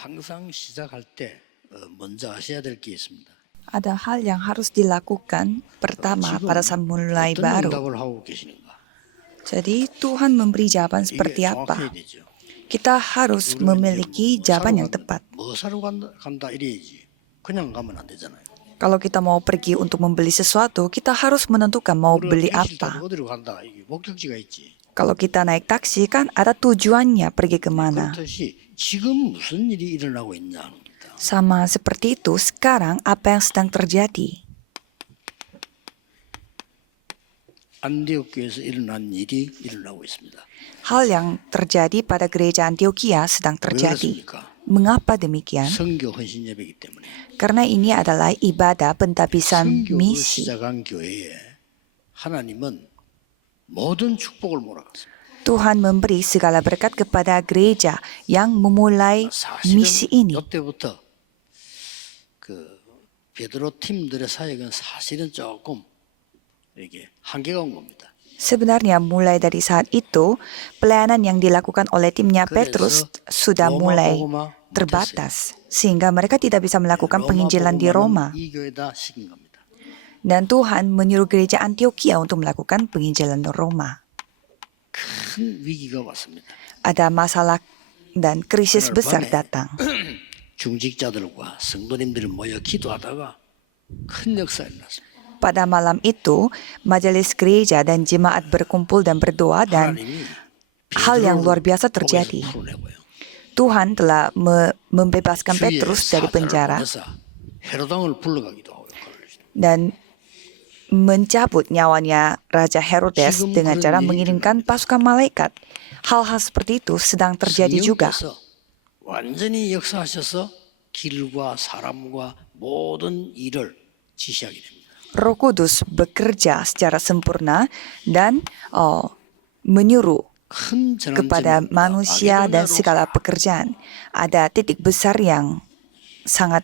항상 시작할 때 먼저 하셔야 될 게 있습니다. Ada hal yang harus dilakukan pertama pada saat mulai 어떤 baru. 응답을 하고 계시는가? Jadi Tuhan memberi jawaban 이게 seperti apa? 정확해야 되죠. Kita harus memiliki jawaban yang tepat. 뭐 사러 간다 이래야지. 그냥 가면 안 되잖아요. Kalau kita mau pergi untuk membeli sesuatu, kita harus menentukan mau beli 택시를 타고 apa. 어디로 간다. 이게 목적지가 있지. Kalau kita naik taksi kan ada tujuannya pergi kemana. 그렇듯이 지금 무슨 일이 일어나고 있냐 하는 겁니다. Sama seperti itu, sekarang apa yang sedang terjadi? 안디옥 교회에서 일어난 일이 일어나고 있습니다. Hal yang terjadi pada gereja Antioquia sedang 왜 terjadi. 그렇습니까? Mengapa demikian? 선교 헌신 예배이기 때문에. Karena ini adalah ibadah pentabisan 선교로 misi. 시작한 교회에 하나님은 모든 축복을 몰아갔습니다. Tuhan memberi segala berkat kepada gereja yang memulai misi ini. 이때부터 그 베드로 팀들의 사역은 사실은 조금 이게 한계가 온 겁니다. Sebenarnya mulai dari saat itu, pelayanan yang dilakukan oleh timnya Petrus sudah mulai terbatas, sehingga mereka tidak bisa melakukan penginjilan di Roma. 이 교회다 시킨 겁니다. Dan Tuhan menyuruh gereja Antioquia untuk melakukan penginjilan di Roma. 큰 위기가 왔습니다. Ada masalah dan krisis besar datang. 중직자들과 성도님들이 모여 기도하다가 큰 역사가 일어났습니다. Pada malam itu, majelis gereja dan jemaat berkumpul dan berdoa dan 하나님이 hal yang luar biasa 베드로를 terjadi. 통해서 풀어내고요. Tuhan telah membebaskan 주위에 Petrus dari 사자를 penjara 보내서 헤로당을 불러가기도 하고 dan mencabut nyawanya Raja Herodes dengan cara mengirimkan pasukan malaikat. Hal-hal seperti itu sedang terjadi juga. 성령께서 완전히 역사하셔서 길과 사람과 모든 일을 지시하게 됩니다. Roh Kudus bekerja secara sempurna dan menyuruh 큰 kepada 전환점입니다. manusia dan 마게도냐로 segala pekerjaan. Ada titik besar yang sangat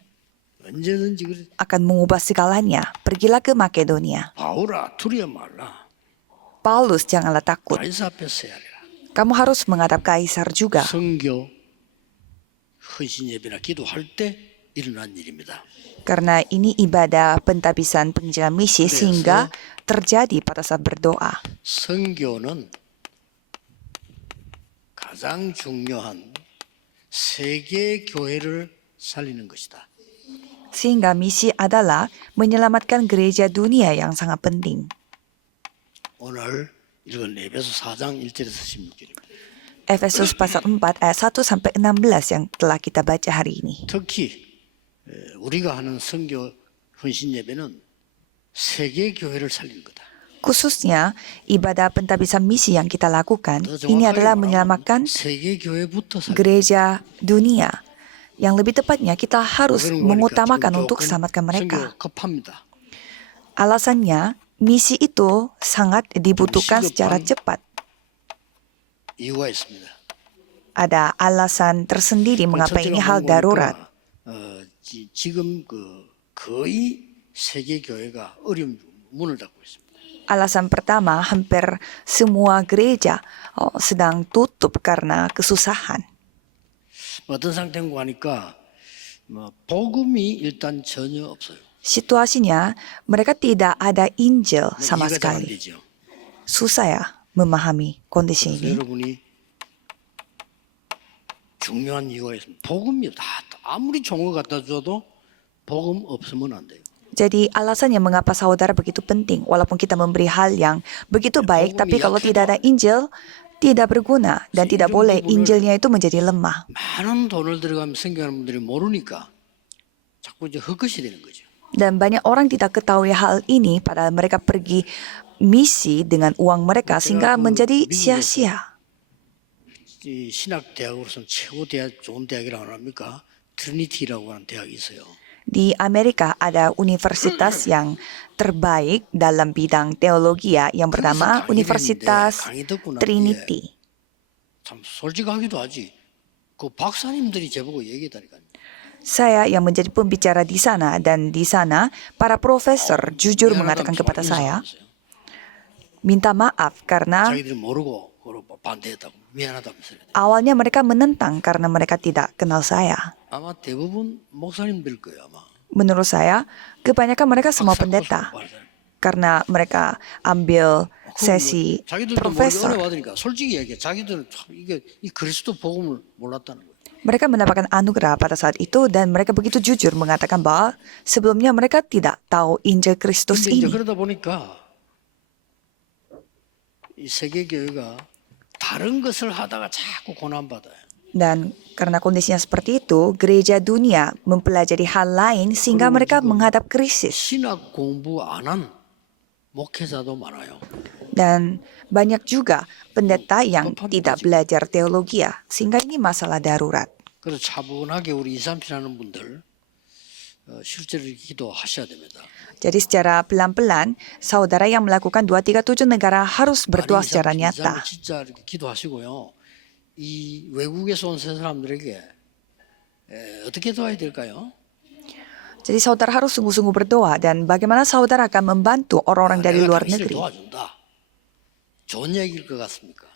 언제든지 그래. akan mengubah segalanya. Pergilah ke Makedonia. 바울아 두려워 말라. Paulus, janganlah takut. 가이사 앞에 서야 하리라. Kamu harus menghadap kaisar juga. 선교 헌신 예배나 기도할 때 일어난 일입니다. Karena ini ibadah pentabisan penginjilan misi sehingga terjadi pada saat berdoa. 선교는 가장 중요한 세계 교회를 살리는 것이다. Sehingga misi adalah menyelamatkan gereja dunia yang sangat penting. 오늘 읽은 에베소 4장 1절에서 16절입니다. Efesus pasal 4 ayat 1 sampai 16 yang telah kita baca hari ini. 특히 우리가 하는 선교 헌신 예배는 세계 교회를 살리는 거다. Khususnya ibadah pentabisan misi yang kita lakukan 더 ini 정확하게 adalah 말하면 menyelamatkan 세계 교회부터 살리는 gereja dunia. Yang lebih tepatnya kita harus 거다. mengutamakan 지금 untuk 조금 selamatkan mereka. 선교가 급합니다. Alasannya misi itu sangat dibutuhkan secara cepat. 이유가 있습니다. Ada alasan tersendiri mengapa ini hal darurat. 지금 거의 세계 교회가 어려운 문을 닫고 있습니다. Alasan pertama, hampir semua gereja sedang tutup karena kesusahan. 어떤 상태인가 하니까 복음이 일단 전혀 없어요. Situasinya, mereka tidak ada Injil sama 이해가 잘안 sekali. 되죠. Susah ya memahami kondisi 그래서 ini. 여러분이 중요한 이유가 있습니다. 복음이 아무리 좋은 거 갖다 줘도 복음 없으면 안 돼요. Jadi alasannya mengapa saudara begitu penting. Walaupun kita memberi hal yang begitu baik, tapi kalau tidak ada Injil, tidak berguna. Dan tidak boleh Injilnya itu menjadi lemah. 많은 돈을 들어가면 선교하는 분들이 모르니까 자꾸 이제 헛것이 되는 거죠. Dan banyak orang tidak ketahui hal ini, padahal mereka pergi misi dengan uang mereka sehingga menjadi sia-sia. 이 신학 대학으로서는 최고 대학 좋은 대학이라고 합니까? 트리니티라고 하는 대학이 있어요. Di Amerika ada universitas yang terbaik dalam bidang teologi yang bernama Universitas Trinity. 참 솔직하기도 하지. 그 박사님들이 저보고 얘기했다니까요. Saya yang menjadi pembicara di sana dan di sana para profesor jujur mengatakan kepada saya, minta maaf karena 자기들이 모르고 반대했다고 미안하다면서요. awalnya mereka menentang karena mereka tidak kenal saya. 아마 대부분 목사님들 거예요 아마. Menurut saya, kebanyakan mereka semua pendeta. Karena mereka ambil sesi 자기들도 모르게 profesor. 은혜 받으니까 솔직히 얘기해. 자기들은 참 이게 이 그리스도 복음을 몰랐다는 거예요. Mereka mendapatkan anugerah pada saat itu dan mereka begitu jujur mengatakan bahwa sebelumnya mereka tidak tahu Injil Kristus 근데 이제 ini. 그러다 보니까 이 세계 교회가 다른 것을 하다가 자꾸 고난 받아요. Dan karena kondisinya seperti itu, gereja dunia mempelajari hal lain sehingga mereka menghadap krisis. 신학 공부 안 한 목회자도 많아요. Dan banyak juga pendeta yang tidak belajar teologi sehingga ini masalah darurat. 그래서 차분하게 우리 237 하는 분들 실제로 기도하셔야 됩니다. Jadi secara pelan-pelan, saudara yang melakukan 237 negara harus berdoa secara 237 nyata. 진짜 이렇게 기도하시고요. 이 외국에서 온 세 사람들에게 어떻게 도와야 될까요? Jadi saudara harus sungguh-sungguh berdoa dan bagaimana saudara akan membantu orang-orang dari 내가 luar 당신을 negeri. 도와준다. 좋은 얘기일 것 같습니까?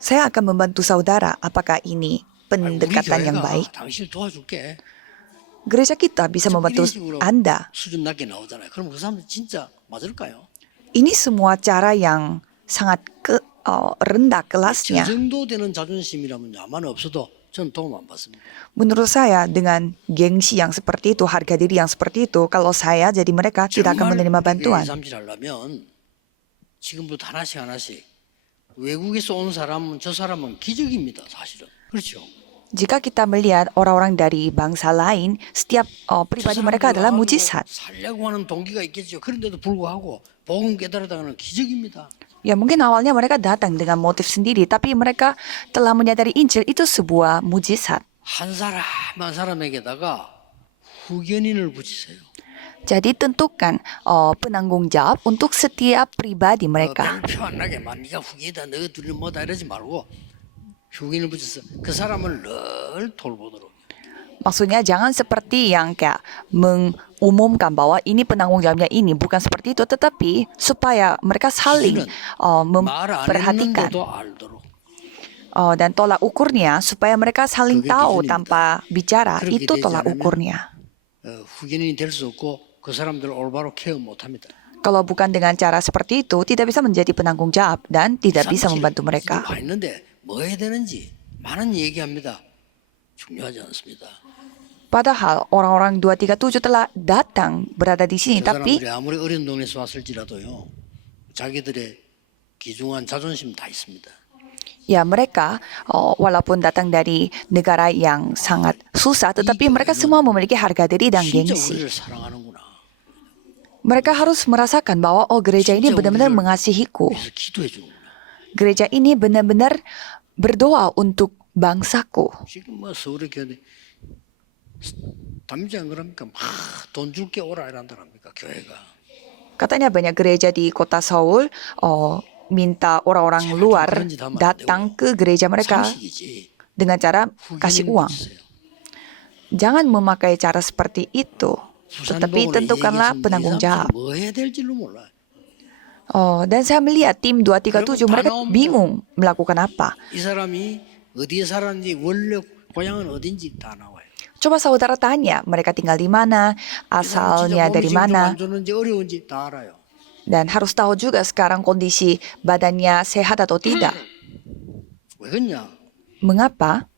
Saya akan membantu saudara. Apakah ini 아니, 우리 pendekatan yang 교회가 baik? 당신을 도와줄게. Gereja kita bisa membantu 이런 식으로 Anda. 수준 낮게 나오잖아요. 그럼 그 사람들 진짜 맞을까요? Ini semua cara yang sangat rendah 저 kelasnya. 정도 되는 자존심이라면 아마는 없어도 전 도움 안 받습니다. Menurut saya dengan gengsi yang seperti itu, harga diri yang seperti itu, kalau saya jadi mereka tidak akan menerima bantuan. 하려면 지금부터 하나씩 하나씩 외국에서 온 사람은 저 사람은 기적입니다. 사실은. 그렇죠. Jika kita melihat orang-orang dari bangsa lain, setiap pribadi mereka adalah mujizat. 살려고 하는 동기가 있겠죠. 그런데도 불구하고 복음 깨달았다는 기적입니다. Ya mungkin awalnya mereka datang dengan motif sendiri, tapi mereka telah menyadari Injil itu sebuah mujizat. 한 사람 한 사람에게다가 후견인을 붙이세요. Jadi tentukan penanggung jawab untuk setiap pribadi mereka. 별표 안 나게만 네가 후견이다, 너희 둘이 뭐다 이러지 말고 후견인을 붙여서 그 사람을 늘 돌보도록. Maksudnya jangan seperti yang kayak mengumumkan bahwa ini penanggung jawabnya ini, bukan seperti itu, tetapi supaya mereka saling memperhatikan. 말안 했는데도 알도록. Dan tolak ukurnya supaya mereka saling 그게 tahu 기준입니다. tanpa bicara, 그렇게 itu 되지 tolak 않으면 ukurnya. 후견인이 될 수 없고 그 사람들을 올바로 케어 못합니다. Kalau bukan dengan cara seperti itu, tidak bisa menjadi penanggung jawab dan tidak bisa membantu mereka. 와 있는데 뭐 해야 되는지 많은 얘기합니다. 중요하지 않습니다. Padahal orang-orang 237 telah datang berada di sini, 저 tapi 사람들이 아무리 어려운 동네에서 왔을지라도요, 자기들의 귀중한 자존심 다 있습니다. ya mereka walaupun datang dari negara yang sangat susah, tetapi mereka semua memiliki harga diri dan 진짜 gengsi. 우리를 사랑하는구나. Mereka harus merasakan bahwa gereja ini 진짜 benar-benar 우리를 mengasihiku. 위해서 기도해 주는구나. Gereja ini benar-benar berdoa untuk bangsaku. 지금 뭐 서울의 교회 담임지 안 그럽니까? 막 돈 줄게 오라 이란다랍니까 교회가. Katanya banyak gereja di kota Seoul minta orang-orang luar datang ke gereja mereka 상식이지. dengan cara kasih 후견인을 uang. 붙이세요. Jangan memakai cara seperti itu. Tetapi 부산복음을 tentukanlah 얘기해서 penanggung 이 사람들이 jawab. 뭐 해야 될지를 몰라. Dan saya melihat tim 237 mereka bingung melakukan apa. 이 사람이 어디에 살았는지 원래 고향은 어딘지 다 나와요. Coba saudara tanya mereka tinggal di mana, asalnya dari mana, 안 좋은지 어려운지 다 알아요. dan harus tahu juga sekarang kondisi badannya sehat atau tidak. 왜 그러냐? Mengapa?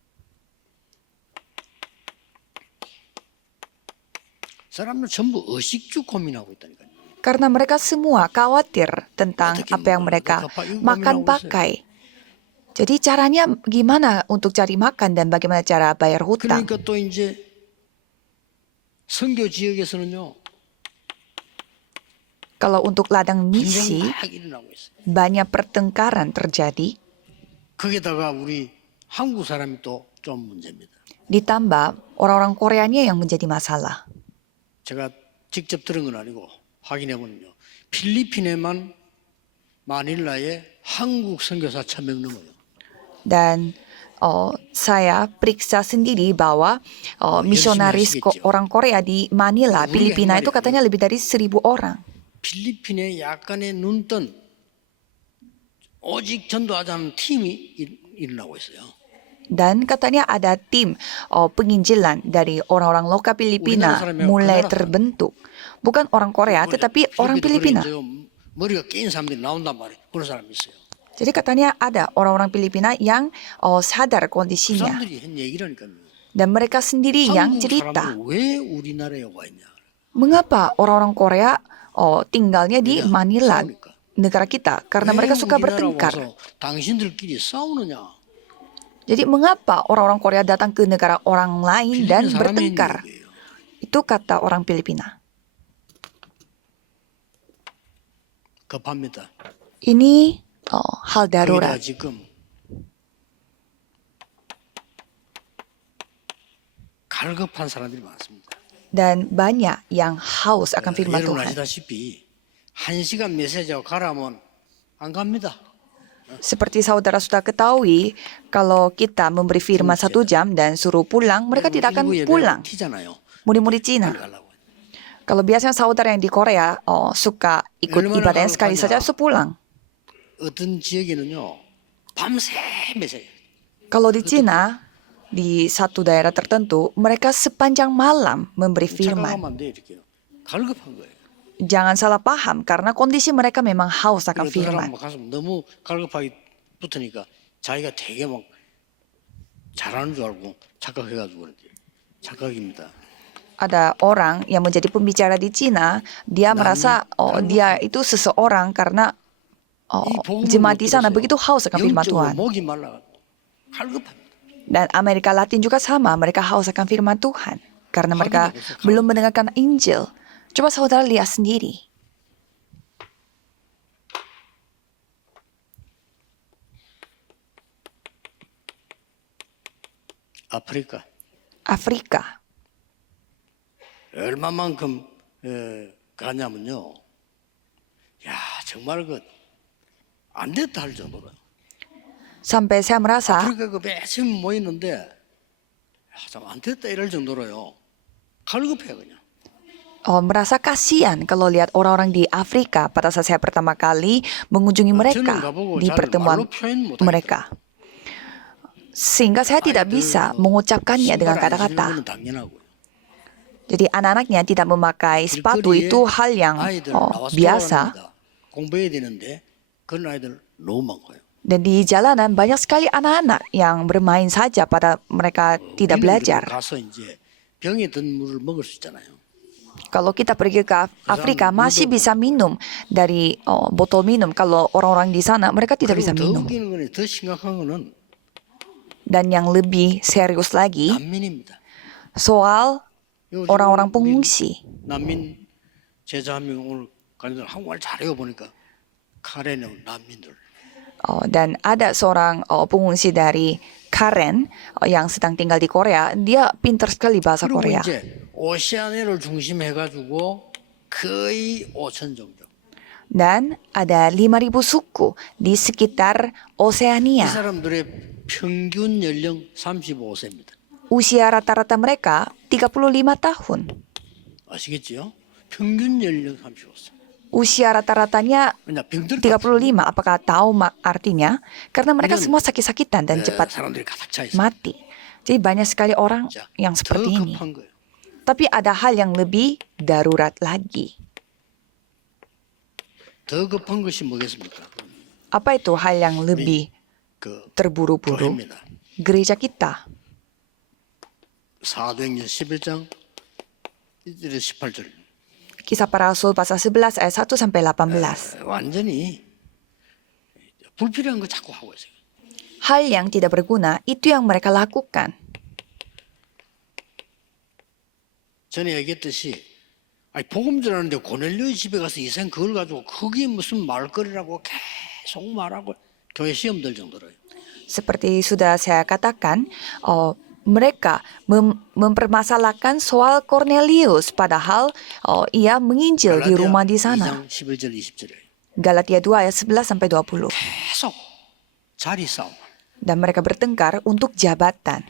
사람들 전부 의식주 고민하고 있다니까요. Karena mereka semua khawatir tentang apa yang mereka makan pakai. Jadi caranya gimana untuk cari makan dan bagaimana cara bayar hutang. 그러니까 또 이제 선교 지역에서는요. Kalau untuk ladang misi, 분쟁이 막 일어나고 있어요. banyak pertengkaran terjadi. 거기다가 우리 한국 사람이 또 좀 문제입니다. Ditambah orang-orang Koreanya yang menjadi masalah. 제가 직접 들은 건 아니고 확인해 보면요. 필리핀에만 마닐라에 한국 선교사 1,000명 넘어요. Dan saya periksa sendiri bahwa misionaris orang Korea di Manila, Filipina itu katanya lebih dari 1.000 orang. 필리핀에 약간의 눈뜬 오직 전도하자는 팀이 일어나고 있어요. Dan katanya ada tim penginjilan dari orang-orang lokal Filipina mulai terbentuk. Bukan orang Korea, tetapi orang Filipina. 머리가 깨인 사람들이 나온단 말이에요. 그런 사람이 있어요. Jadi katanya ada orang-orang Filipina yang sadar 그 kondisinya. 사람들이 한 얘기라니까요. Dan mereka sendiri yang 한국 cerita. 사람들 왜 우리나라에 와 있냐. Mengapa orang-orang Korea tinggalnya di 왜냐? Manila, 싸우니까. negara kita? Karena 왜 mereka suka 우리나라 bertengkar. 와서 당신들끼리 싸우느냐. Jadi mengapa orang-orang Korea datang ke negara orang lain dan 필리핀 사람이 bertengkar? 있는 얘기예요. Itu kata orang Filipina. 급합니다. Ini hal 거기다 darurat. 지금 갈급한 사람들이 많습니다. Dan banyak yang haus akan firman 여러분 Tuhan. 아시다시피 1시간 메시지하고 가라면 안 갑니다. Seperti saudara sudah ketahui, kalau kita memberi firman 1 jam dan suruh pulang, mereka tidak akan pulang. 튀잖아요. Murid-murid Cina. 가려고. Kalau biasanya saudara yang di Korea suka ikut ibadahnya sekali saja, suruh pulang. 어떤 지역에는요. 밤새 메시지. Kalau di Cina, di satu daerah tertentu, mereka sepanjang malam memberi firman. 착각하면 안 돼, 이렇게요. 갈급한 거예요. Jangan salah paham, karena kondisi mereka memang haus akan 어떤 firman. 사람은 가서 너무 갈급하게 붙으니까 자기가 되게 막 잘하는 줄 알고 착각해가지고 그런데 착각입니다. Ada orang yang menjadi pembicara di Cina, dia merasa dia itu seseorang karena jemaat di sana begitu haus akan firman Tuhan. 영적으로 목이 말라 갈급합니다. Dan Amerika Latin juga sama, mereka haus akan firman Tuhan. Karena mereka belum mendengarkan Injil. Coba saudara lihat sendiri. Afrika. 얼마만큼 가냐면요. 야 정말 안 됐다 할 정도로. Sampai saya merasa 아프리카 매참 모였는데 좀 안 됐다 이럴 정도로요. 갈급해 그냥. merasa kasihan kalau lihat orang-orang di Afrika pada saat saya pertama kali mengunjungi mereka di pertemuan mereka. Sehingga saya tidak bisa mengucapkannya dengan kata-kata. Jadi anak-anaknya tidak memakai sepatu itu hal yang biasa. 공부해야 되는데 그런 아이들 너무 많고요. Dan di jalanan banyak sekali anak-anak yang bermain saja pada mereka tidak belajar. 가서 이제 병에 든 물을 먹을 수 있잖아요. Kalau kita pergi ke Afrika masih bisa minum dari botol minum. Kalau orang-orang di sana mereka tidak bisa 더 minum. 웃기는 거는 더 심각한 거는 Dan yang lebih serius lagi 난민입니다. soal 요즘 orang-orang 우리 pengungsi. 난민 제자 한 명 오늘 가는데 한국말 잘해요 보니까 카레는 난민들. Dan ada seorang pengungsi dari Karen yang sedang tinggal di Korea. Dia pintar sekali bahasa 그리고 Korea. 이제 오세아니아를 중심해가지고 거의 5천 종족. Dan ada 5.000 suku di sekitar 이 Oseania. 사람들의 평균 연령 35세입니다. Usia rata-rata mereka 35 tahun. 아시겠지요? 평균 연령 35세. Usia rata-ratanya 그냥 병들 35. Apakah tahu artinya? Karena mereka semua sakit-sakitan dan cepat 사람들이 가득 차 있어. mati. Jadi banyak sekali orang yang 더 seperti ini. 급한 거예요. Tapi ada hal yang lebih darurat lagi. 더 급한 것이 뭐겠습니까? Apa itu hal yang lebih 그 terburu-buru? 교회입니다. Gereja kita. 사도행전 11장 1절에서 18절. Kisah para Rasul pasal 11 ayat 1 sampai 18. 완전히 불필요한 거 자꾸 하고 있어요. Hal yang tidak berguna itu yang mereka lakukan. 전에 얘기했듯이 복음 전하는데 고넬료의 집에 가서 이생 그걸 가지고 그게 무슨 말거리라고 계속 말하고 교회 시험 들 정도로요. Seperti sudah saya katakan, mereka mempermasalahkan soal Cornelius, padahal ia menginjil di rumah di sana. 2장 11절 20절에 Galatia 2 ayat 11 sampai 20. 계속 자리 싸움. Dan mereka bertengkar untuk jabatan.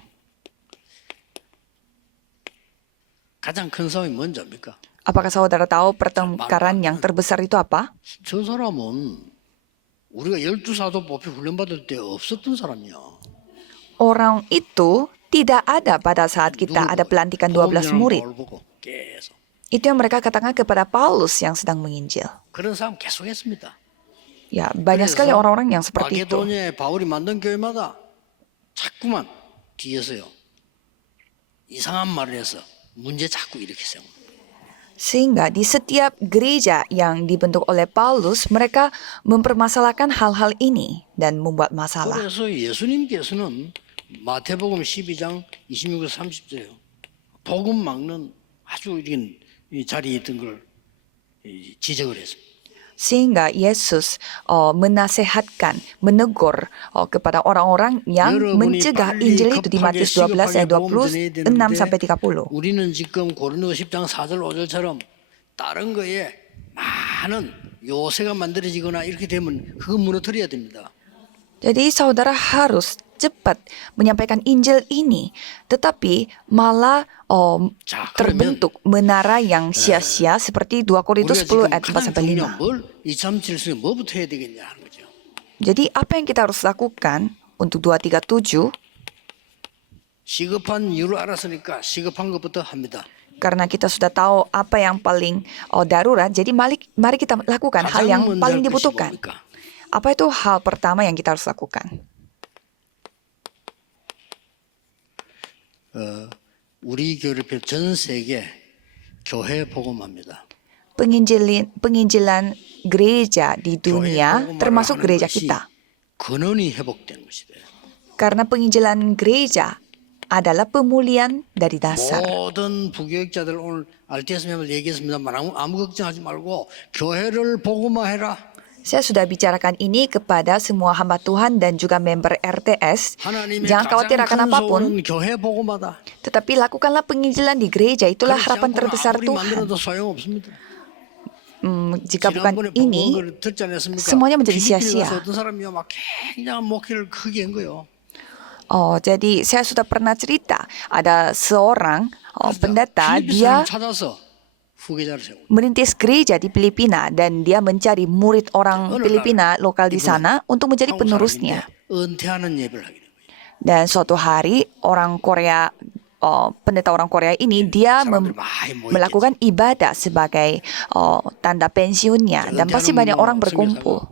가장 큰 싸움이 뭔지입니까? Apakah saudara tahu pertengkaran yang terbesar itu apa? 저 사람은 우리가 12사도 뽑히 훈련받을 때 없었던 사람이야. orang itu tidak ada pada saat kita ada pelantikan 12 murid. 바울을 보고 계속 Itu yang mereka katakan kepada Paulus yang sedang menginjil. 그런 사람 계속 했습니다. Ya, banyak sekali orang-orang yang seperti itu. 마게도니아에 바울이 만든 교회마다 자꾸만 뒤에서요 이상한 말을 해서 문제 자꾸 일으키세요. Sehingga di setiap gereja yang dibentuk oleh Paulus, mereka mempermasalahkan hal-hal ini dan membuat masalah. 그래서 예수님께서는 마태복음 12장 26에서 30절에요. 복음 막는 아주 이런 자리에 있던 걸 지적을 했습니다. Sehingga Yesus menasehatkan, menegur kepada orang-orang yang mencegah Injil itu di Matius 12 ayat 26 sampai 30. 우리는 지금 고린도 10장 4절 5절처럼 다른 거에 많은 요새가 만들어지거나 이렇게 되면 그거 무너뜨려야 됩니다. Jadi saudara harus cepat menyampaikan Injil ini, tetapi malah terbentuk menara yang sia-sia seperti 2 Korintus 10 ayat 4 sampai 5. 237에 뭐부터 해야 되겠냐 하는 거죠. Jadi apa yang kita harus lakukan untuk 237? 시급한 이유를 알았으니까 시급한 것부터 합니다. Karena kita sudah tahu apa yang paling darurat, jadi mari kita lakukan hal yang paling dibutuhkan. Apa itu hal pertama yang kita harus lakukan? 우리 교회를 비롯해 전 세계 교회 복음합니다. Penginjilan gereja di dunia, termasuk gereja kita. 근원이 회복되는 것이 돼요. Karena penginjilan gereja adalah pemulihan dari dasar. 모든 부교육자들 오늘 RTS 멤버 얘기했습니다만 아무 걱정하지 말고 교회를 복음화해라. Saya sudah bicarakan ini kepada semua hamba Tuhan dan juga member RTS. Jangan khawatir akan apapun, 교회 복음화다. tetapi lakukanlah penginjilan di gereja. Itulah harapan terbesar Tuhan. Jika bukan ini, semuanya menjadi sia-sia. Jadi saya sudah pernah cerita, ada seorang pendeta, dia merintis gereja di Filipina dan dia mencari murid orang Filipina lokal di sana untuk menjadi penerusnya. Dan suatu hari orang Korea, pendeta orang Korea ini dia melakukan ibadah sebagai tanda pensiunnya dan pasti banyak orang berkumpul.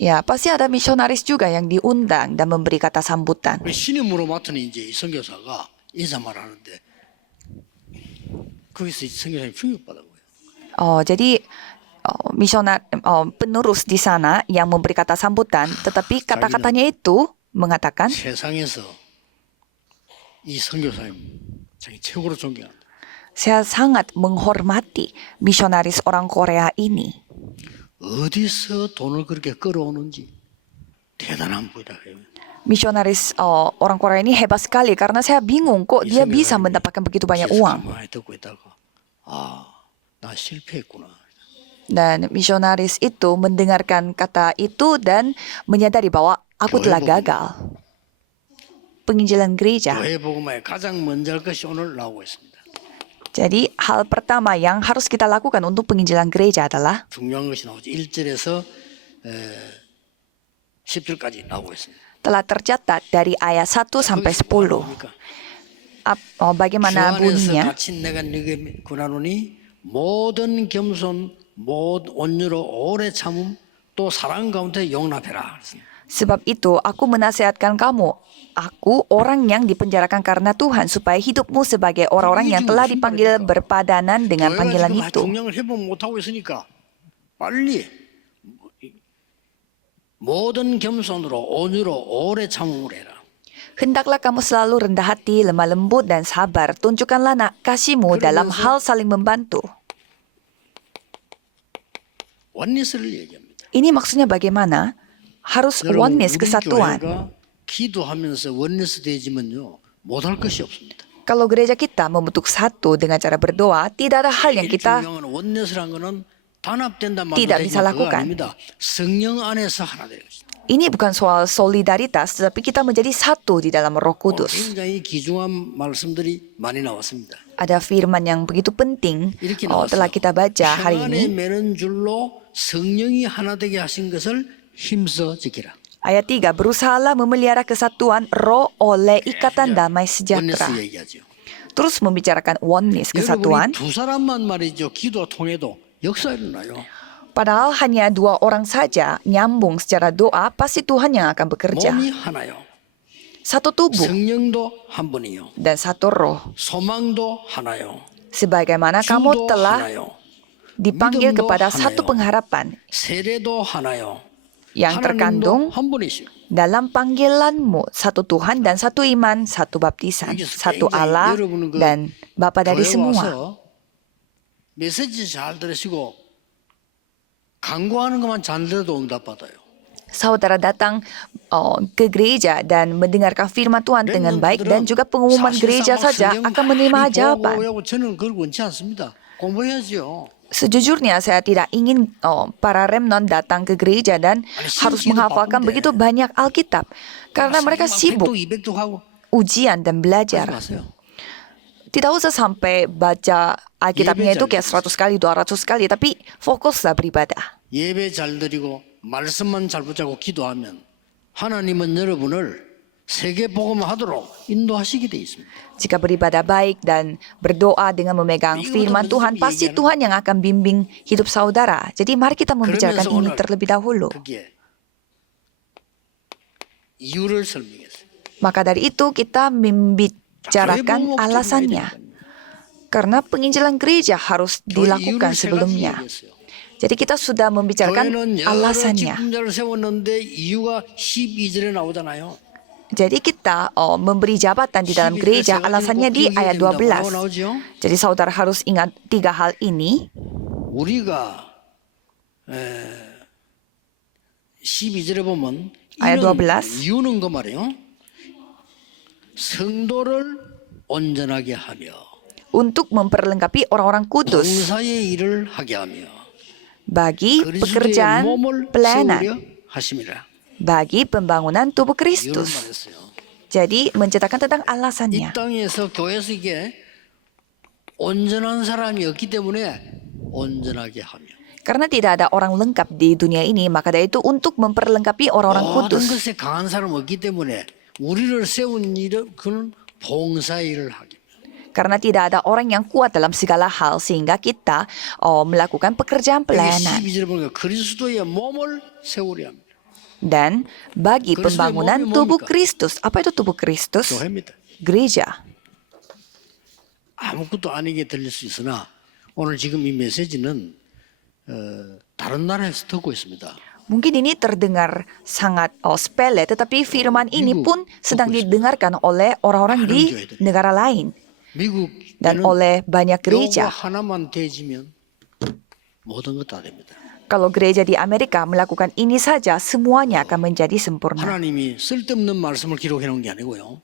Ya, pasti ada misionaris juga yang diundang dan memberi kata sambutan. Jadi penerus di sana yang memberi kata sambutan, tetapi kata-katanya itu mengatakan, saya sangat menghormati misionaris orang Korea ini. Misionaris orang Korea ini hebat sekali karena saya bingung kok dia bisa mendapatkan begitu banyak uang. Dan misionaris itu mendengarkan kata itu dan menyadari bahwa aku telah gagal. Penginjilan gereja. Jadi hal pertama yang harus kita lakukan untuk penginjilan gereja adalah telah tercatat dari ayat 1 sampai 10. Bagaimana bunyinya? 모든 겸손, 모든 온유로 오래 참음, 또 사랑 가운데 용납해라. Sebab itu aku menasihatkan kamu, aku orang yang dipenjarakan karena Tuhan, supaya hidupmu sebagai orang-orang yang telah dipanggil berpadanan dengan panggilan itu. 모든 겸손으로 온유로 오래 참음을 해라. Hendaklah kamu selalu rendah hati, lemah lembut, dan sabar. Tunjukkanlah kasihmu dalam hal saling membantu. Ini maksudnya bagaimana? Harus oneness, kesatuan. Kalau gereja kita membentuk satu dengan cara berdoa, tidak ada hal yang kita tidak bisa lakukan. Ini bukan soal solidaritas, tetapi kita menjadi satu di dalam Roh Kudus. Ada firman yang begitu penting telah kita baca hari ini. Ayat 3, berusahalah memelihara kesatuan roh oleh ikatan damai sejahtera. 원네스 얘기하죠. Terus membicarakan oneness, kesatuan. 여러분이 두 사람만 말이죠. 기도 통해도 역사 일어나요. Padahal hanya 2 orang saja nyambung secara doa, pasti Tuhan yang akan bekerja. 몸이 하나요. Satu tubuh 성령도 한 분이요. dan satu roh. 소망도 하나요. Sebagaimana kamu 주도 telah 하나요. dipanggil 믿음도 kepada 하나요. satu pengharapan 세례도 하나요. yang 하나님도 terkandung 한 분이시요. dalam panggilanmu, satu Tuhan dan satu iman, satu baptisan, satu Allah dan Bapa dari 교회 semua. 와서 메시지 잘 들으시고 강구하는 것만 잘 들어도 응답 받아요. Saudara datang ke gereja dan mendengarkan firman Tuhan dengan baik dan juga pengumuman gereja saja akan menerima jawaban. 저는 그걸 원치 않습니다. 공부해야지요. Sejujurnya saya tidak ingin para remnon datang ke gereja dan harus menghafalkan begitu banyak Alkitab karena mereka sibuk 200도 하고 ujian dan belajar. 마세요. Tidak usah sampai baca Alkitabnya itu kayak 100 kali, 200 kali, tapi fokuslah beribadah. 예배 잘 드리고 말씀만 잘 붙잡고 기도하면 하나님은 여러분을 세계 복음하도록 인도하시게 돼 있습니다. Jika beribadah baik dan berdoa dengan memegang firman Tuhan, pasti Tuhan yang akan bimbing hidup saudara. Jadi mari kita membicarakan ini terlebih dahulu. 그게 이유를 설명했어요. Maka dari itu kita membicarakan alasannya. Karena penginjilan gereja harus dilakukan sebelumnya. Jadi kita sudah membicarakan 교회는 여러 alasannya. 직분자를 세웠는데 이유가 12절에 나오잖아요. Jadi kita memberi jabatan di dalam gereja, alasannya di ayat 12. Jadi saudara harus ingat 3 hal ini. 우리가 12절에 보면 ayat 12. 이유는 그 말이에요. 성도를 온전하게 하며 Untuk memperlengkapi orang-orang kudus 봉사의 일을 하게 하며 bagi 그리스도의 pekerjaan 몸을 pelayanan, 세우려 하심이라. bagi pembangunan tubuh 이유는 Kristus. 말했어요. Jadi menceritakan tentang 이 alasannya. 땅에서 교회에서 이게 온전한 사람이 없기 때문에 온전하게 하며 Karena tidak ada orang lengkap di dunia ini, maka dari itu untuk memperlengkapi orang-orang 모든 kudus. 것에 강한 사람 없기 때문에 우리를 세운 일은 그는 봉사 일을 하게. Karena tidak ada orang yang kuat dalam segala hal sehingga kita melakukan pekerjaan pelayanan. 12절에 보니까 그리스도의 몸을 세우려 합니다. Dan bagi pembangunan tubuh Kristus. Apa itu tubuh Kristus? 교회입니다. Gereja. 아무것도 아니게 들릴 수 있으나 오늘 지금 이 메시지는 다른 나라에서 듣고 있습니다. Mungkin ini terdengar sangat sepele, tetapi firman ini pun sedang didengarkan oleh orang-orang di negara lain 미국 dan oleh banyak 요거 gereja. 하나만 대지면 모든 것 다 됩니다. Kalau gereja di Amerika melakukan ini saja, semuanya akan menjadi sempurna. 하나님이 쓸데없는 말씀을 기록해 놓은 게 아니고요.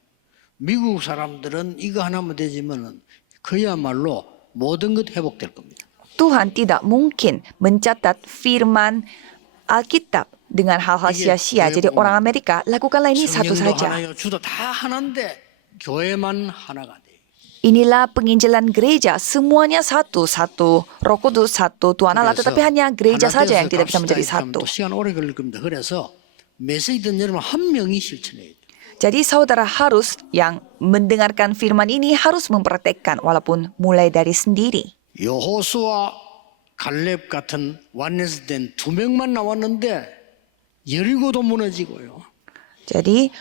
미국 사람들은 이거 하나만 되지면은 그야말로 모든 것 회복될 겁니다. Tuhan tidak mungkin mencatat firman Alkitab dengan hal-hal sia-sia. Jadi orang Amerika lakukanlah ini satu 성령도 saja. 하나요, 주도 다 하나인데 교회만 하나가 돼. Inilah penginjilan gereja, semuanya satu Roh Kudus, satu Tuhan Allah, tetapi hanya gereja saja yang tidak bisa menjadi satu. 또 시간 오래 걸릴 겁니다. 그래서 메시지 듣는 여러분 한 명이 실천해야 돼요. Jadi saudara harus yang mendengarkan firman ini harus mempraktekkan walaupun mulai dari sendiri. 여호수아 갈렙 같은 완내스된 2명만 나왔는데 여리고도 무너지고요. Jadi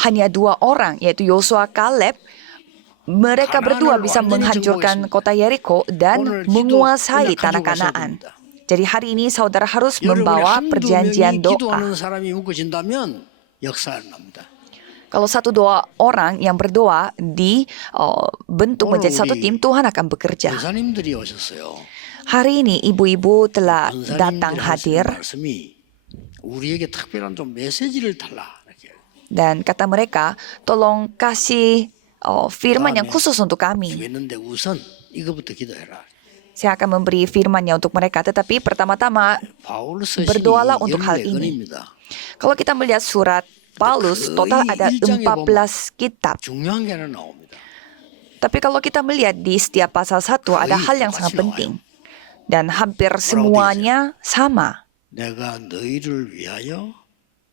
hanya 2 orang yaitu Yosua Kaleb. Mereka berdua bisa menghancurkan kota Yeriko dan menguasai tanah Kanaan. Jadi hari ini saudara harus membawa perjanjian doa. 기도하는 사람이 묶어진다면 역사 일어납니다. Kalau 1-2 orang yang berdoa dibentuk menjadi satu tim, Tuhan akan bekerja. 권사님들이 오셨어요. Hari ini ibu-ibu telah datang 권사님들이 hadir 하시는 말씀이 우리에게 특별한 좀 메시지를 달라. 이렇게. dan kata mereka, tolong kasih firman yang khusus untuk kami. 했는데 우선 이거부터 기도해라. Saya akan memberi firman-Nya untuk mereka, tetapi pertama-tama 바울 서신이 berdoalah untuk hal ini. 14권입니다. Kalau kita melihat surat Paulus, total ada 14 kitab. 중요한 게 하나 나옵니다. Tapi kalau kita melihat di setiap pasal 1 ada hal yang sangat penting. Dan hampir semuanya sama. 내가 너희를 위하여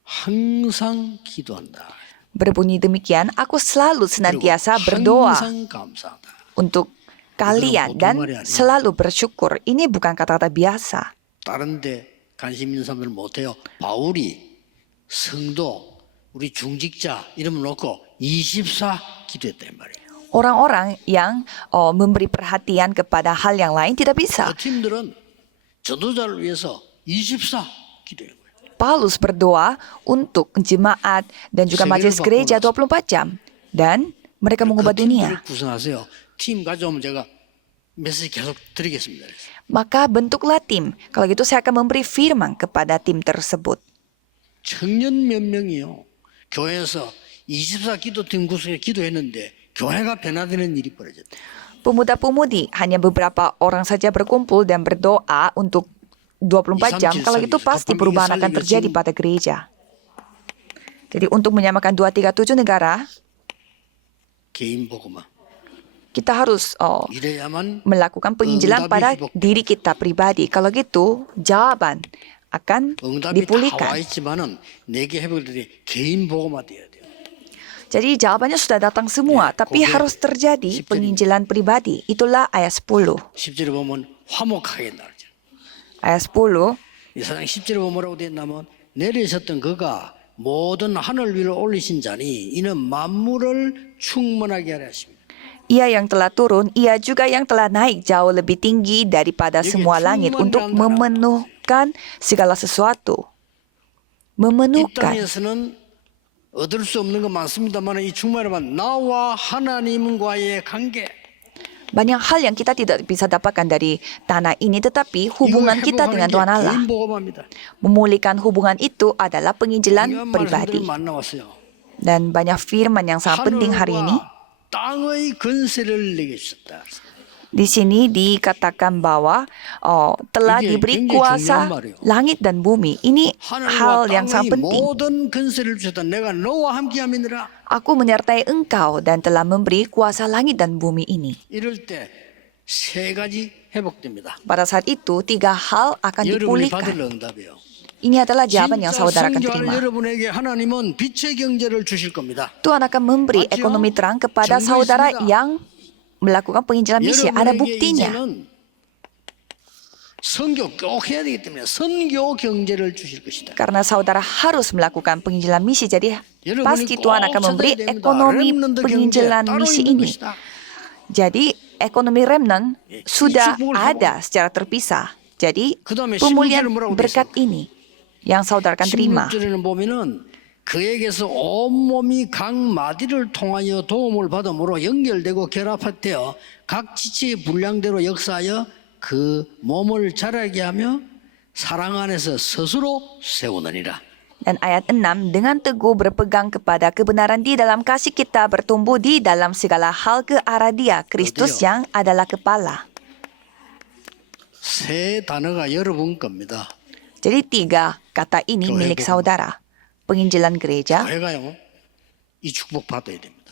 항상 기도한다. Berbunyi demikian, aku selalu 그리고 senantiasa berdoa 항상 감사하다. untuk kalian dan selalu bersyukur. Ini bukan kata-kata biasa. 다른데 관심 있는 사람들 못해요. 바울이 성도, 우리 중직자 이름 놓고 24 기도했단 말이에요. Orang-orang yang memberi perhatian kepada hal yang lain tidak bisa. 팀들은 전도자를 위해서 24 기도해요. Paulus berdoa untuk jemaat dan juga majelis gereja 24 jam. Dan mereka mengubah dunia. 구성하세요. 팀 가져오면 제가 메시지 계속 드리겠습니다. Maka bentuklah tim. Kalau gitu saya akan memberi firman kepada tim tersebut. 청년 몇 명이요. 교회에서 24 기도팀 구성에 기도했는데 교회가 변화되는 일이 벌어졌다. Pemuda-pemudi hanya beberapa orang saja berkumpul dan berdoa untuk 24 jam. Kalau gitu pasti perubahan akan terjadi pada gereja. Jadi untuk menyamakan 237 negara, 개인 복음화. kita harus 이래야만 melakukan penginjilan pada diri kita pribadi. Kalau gitu, jawaban akan 응답이 다 dipulihkan. 와 있지만은 내게 회복들이 개인 복음화 돼야 돼요. Jadi jawabannya sudah datang semua, tapi harus terjadi penginjilan pribadi. Itulah ayat 10. 10절에 보면 화목하게 나르죠. Ayat 10, 이 사장 10절에 보면 뭐라고 되어 있냐면 내리셨던 그가 모든 하늘 위로 올리신 자니 이는 만물을 충만하게 하려 하십니다. ia yang telah turun, ia juga yang telah naik jauh lebih tinggi daripada semua langit untuk memenuhkan segala sesuatu. 이 Memenuhkan. 땅에서는 얻을 수 없는 건 많습니다만 이 충만하면 나와 하나님과의 관계 Banyak hal yang kita tidak bisa dapatkan dari tanah ini, tetapi hubungan 이거 kita 회복하는 dengan 게 Tuhan Allah. 개인 복음화입니다. Memulihkan hubungan itu adalah 이런 penginjilan 말씀들 pribadi. 만나왔어요. Dan banyak firman yang sangat penting hari ini. 하늘과 땅의 권세를 내게 주셨다. Di sini dikatakan bahwa telah 이게 diberi 굉장히 kuasa 중요한 말이에요. langit dan bumi. Ini hal 하늘과 yang sangat 땅의 penting. 모든 권세를 주셨다. 내가 너와 함께함이니라. Aku menyertai engkau dan telah memberi kuasa langit dan bumi ini. 이럴 때 세 가지 회복됩니다. Pada saat itu, 3 hal akan 여러분이 dipulihkan. 받을 응답이에요. Ini adalah jawaban yang 진짜 saudara akan 성교하는 terima. 여러분에게 하나님은 빛의 경제를 주실 겁니다. Tuhan akan memberi 맞죠? ekonomi terang kepada 정말 saudara 있습니다. yang melakukan penginjilan misi. Ada 여러분에게 buktinya. 이제는 선교 꼭 해야 되기 때문에 선교 경제를 주실 것이다. Karena saudara harus melakukan penginjilan misi, jadi 여러분이 pasti 꼭 Tuhan akan memberi 찾아야 됩니다. ekonomi 렘넌트 경제 penginjilan 따로 misi 있는 ini. 것이다. Jadi ekonomi remnant sudah 축복을 ada secara terpisah. Jadi 그다음에 pemulihan 16절은 뭐라고 berkat ini yang saudara akan terima. 16절에는 보면은 그에게서 온몸이 각 마디를 통하여 도움을 받음으로 연결되고 결합되어 각 지체의 분량대로 역사하여 그 몸을 자라게 하며 사랑 안에서 스스로 세우느니라. Dan ayat 6, dengan teguh berpegang kepada kebenaran di dalam kasih kita bertumbuh di dalam segala hal ke arah Dia, Kristus yang adalah kepala. 세 단어가 여러분 겁니다. Jadi 3 kata ini milik saudara. Penginjilan gereja, 교회가요 이 축복 받아야 됩니다.